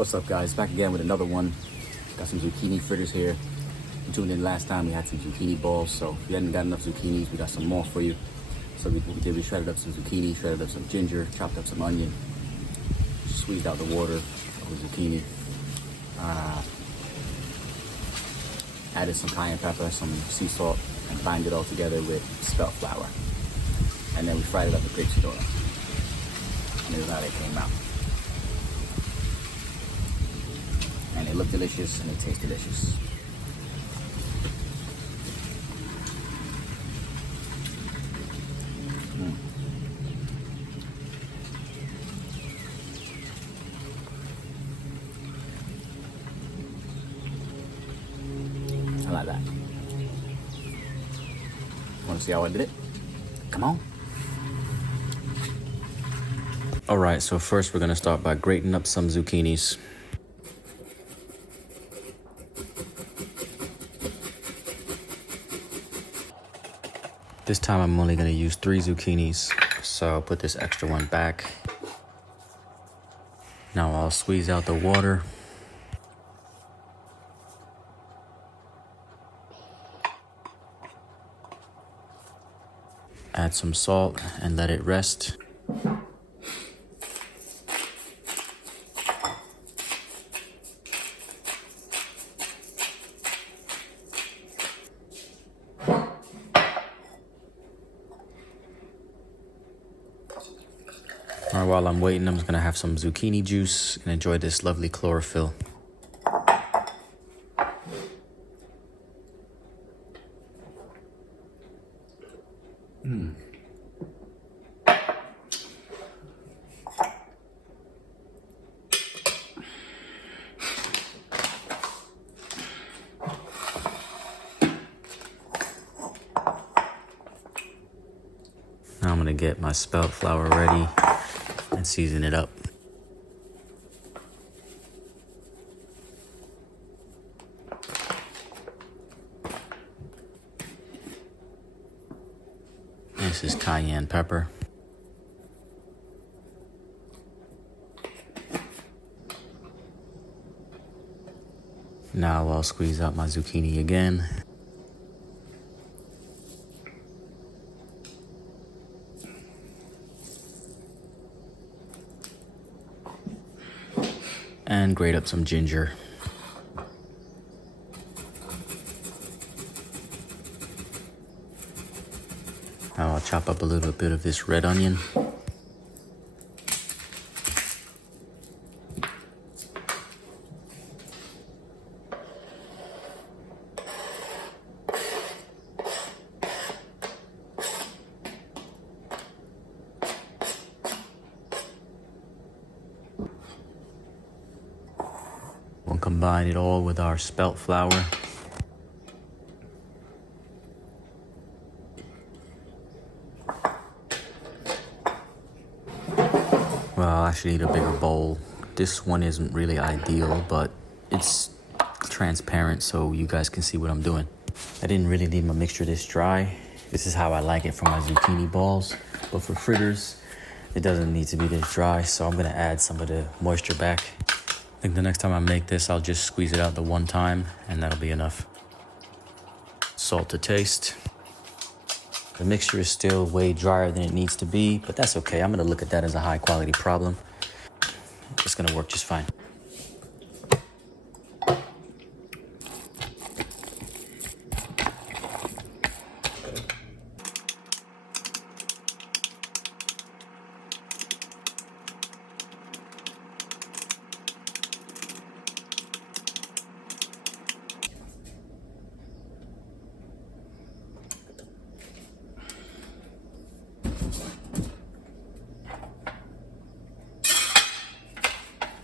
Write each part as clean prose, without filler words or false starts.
What's up, guys? Back again with another one. Got some zucchini fritters here. You tuned in last time, we had some zucchini balls, so if you hadn't got enough zucchinis, we got some more for you. So what we did, we shredded up some zucchini, shredded up some ginger, chopped up some onion, squeezed out the water of the zucchini, added some cayenne pepper, some sea salt, and bind it all together with spelt flour. And then we fried it up with grapeseed oil. And this is how they came out. And they look delicious and they taste delicious. I like that. Want to see how I did it? Come on. All right, so first we're gonna start by grating up some zucchinis. This time I'm only gonna use 3 zucchinis, so I'll put this extra one back. Now I'll squeeze out the water. Add some salt and let it rest. All right, while I'm waiting, I'm just gonna have some zucchini juice and enjoy this lovely chlorophyll. Now I'm gonna get my spelt flour ready and season it up. This is cayenne pepper. Now I'll squeeze out my zucchini again. And grate up some ginger. Now I'll chop up a little bit of this red onion. We'll combine it all with our spelt flour. Well, I'll actually need a bigger bowl. This one isn't really ideal, but it's transparent so you guys can see what I'm doing. I didn't really leave my mixture this dry. This is how I like it for my zucchini balls, but for fritters, it doesn't need to be this dry, so I'm gonna add some of the moisture back. I think the next time I make this, I'll just squeeze it out the one time, and that'll be enough. Salt to taste. The mixture is still way drier than it needs to be, but that's okay. I'm gonna look at that as a high quality problem. It's gonna work just fine.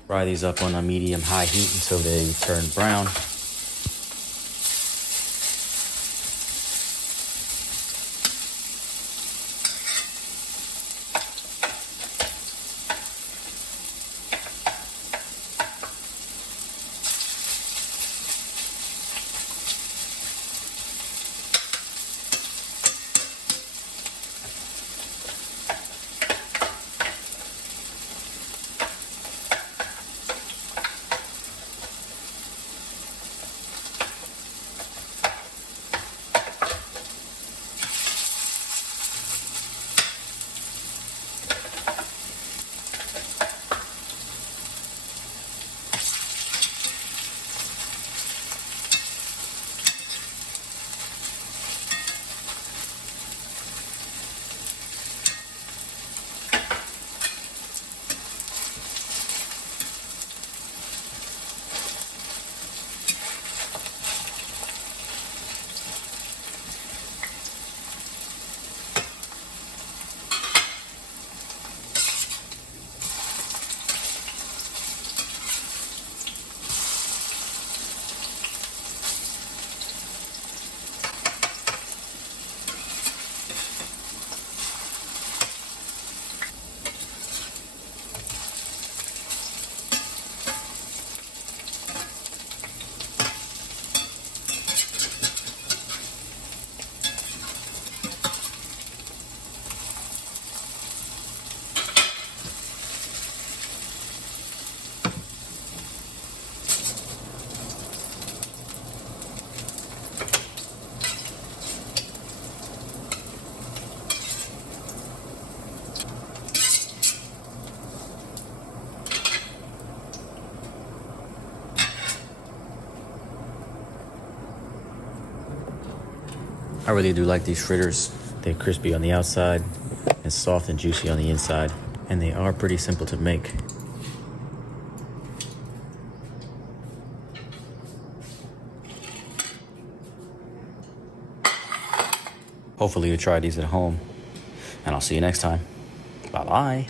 Fry these up on a medium-high heat until they turn brown. I really do like these fritters. They're crispy on the outside and soft and juicy on the inside. And they are pretty simple to make. Hopefully you'll try these at home. And I'll see you next time. Bye-bye.